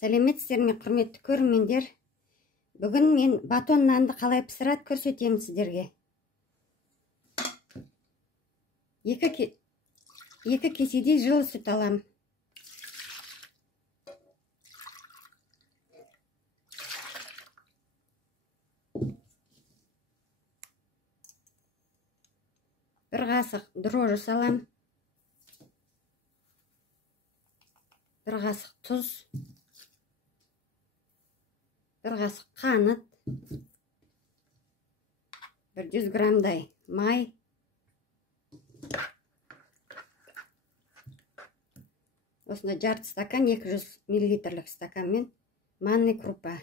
Сәлеметсіздер ме, құрметті көрермендер? Бүгін мен батон нанды қалай пісіріп көрсетемін сіздерге. Екі кеседей жылы сүт аламын. Бір қасық дрожжи салам. Бір қасық тұз. Бір қасық қант. 100 граммдай май. Осында жарты стакан, 200 миллилитрлік стаканмен манный крупа.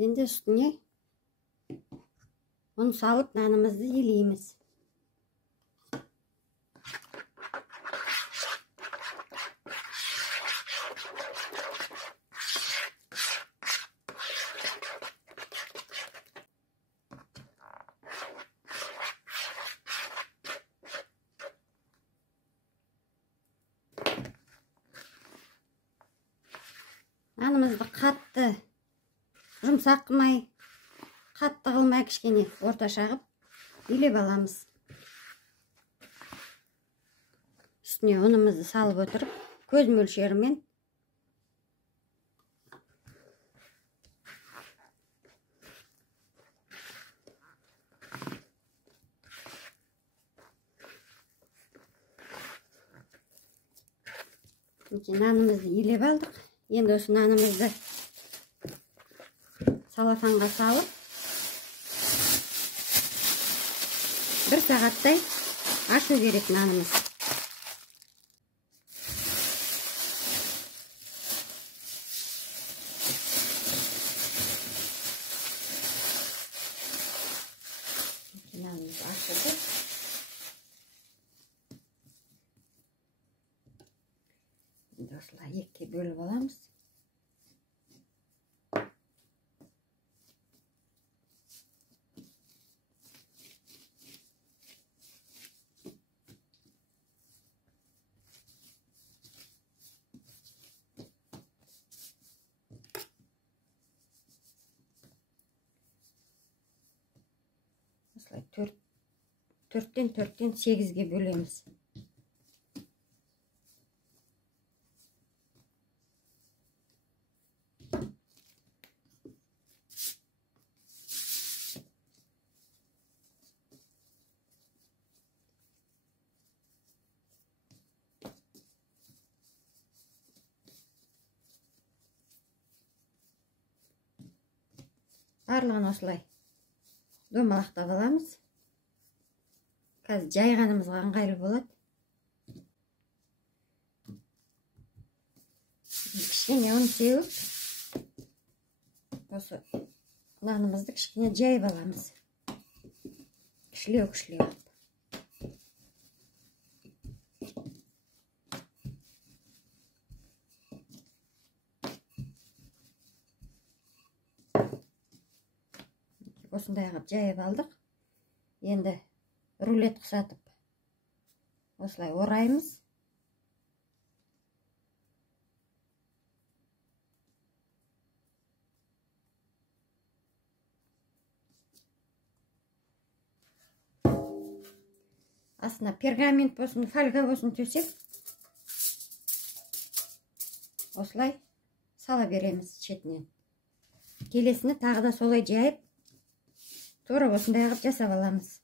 Енді үстіне ұн салып нанымызды елейміз. Нанымызды қатты жұмсақ қылмай, қатты қылмай, кішкене орташа қылып елеп аламыз. Үстіне ұнымызды салып отырып, көз мөлшерімен нанымызды елеп алдық. Енді осы нанымызды салафанға салып, 1 сағаттай ашу керек нанымыз. Нанымыз ашылды. Осылай екіге бөліп аламыз. Осылай 4-тен 8-ге бөлеміз. Барлығын осылай домалақтап аламыз. Қазір жайғанымызға ыңғайлы болады. Кішкене ұн сеуіп, осы нанымызды кішкене жайып аламыз. Кішілеу алып. Осындай қылып жайып алдық. Енді рулет құсатып осылай ораймыз. Астына пергамент болсын, фольга болсын төсеп, осылай сала береміз шетінен. Келесіні тағы да солай жайып, тура осындай қылып жасап аламыз.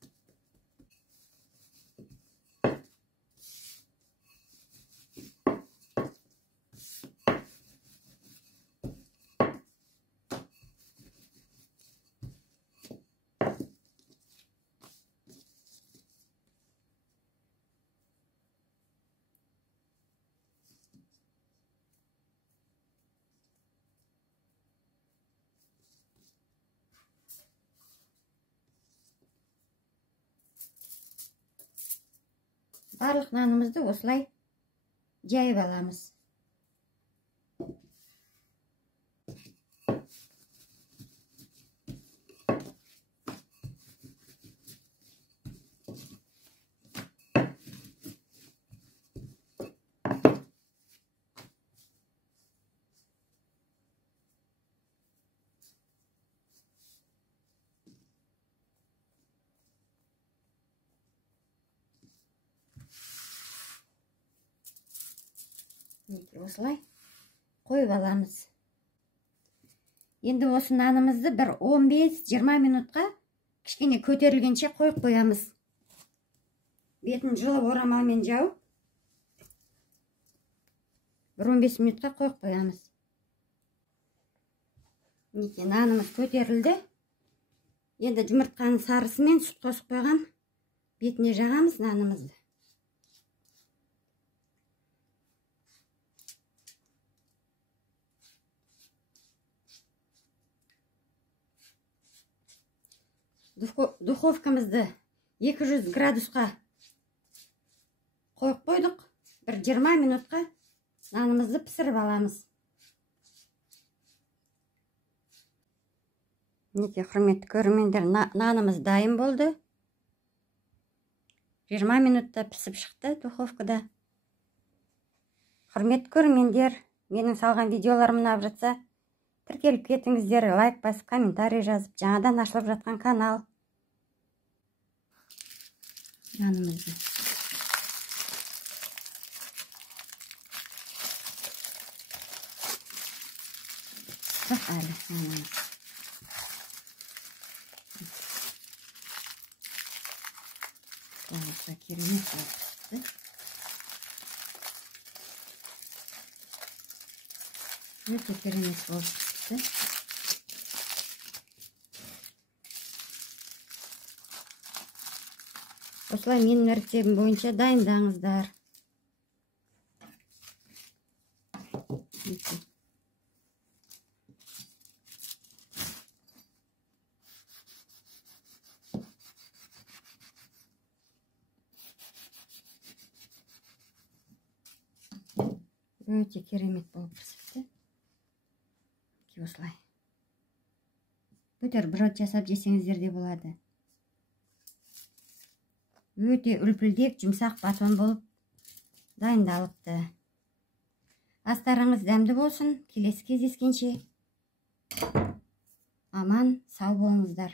Барлық нанымызды осылай жайып аламыз. Осылай қойып аламыз. Енді осы нанымызды бір 15-20 минутқа кішкене көтерілгенше қойып қоямыз. Бетін жылы орамалмен жауып, бір 15 минутқа қойып қоямыз. Нанымыз көтерілді. Енді жұмыртқаның сарысымен сүт қосып қойғам. Бетіне жағамыз нанымызды. Духовкамызды 200 градусқа қойып қойдық. Бір 20 минутқа нанымызды пісіріп аламыз. Құрметті көрермендер, нанымыз дайын болды. 20 минутта пісіп шықты духовкада. Құрметті көрермендер, менің салған видеоларым ұнап жатса, тіркеліп кетіңіздер, лайк басып, комментарий жазып, жаңадан ашылып жатқан канал. Нанымызды жоқ әлі нанымыз. Olsa керемет oldu. Өте керемет oldu. Осылай менің рецептім бойынша дайындаңыздар. Өте керемет болып пісіпті. Осылай. Бутерброд жасап жесеңіздер де болады. Өте үлпілдек, жұмсақ батон болып дайындалыпты. Астарыңыз дәмді болсын. Келесі кездескенше аман, сау болыңыздар.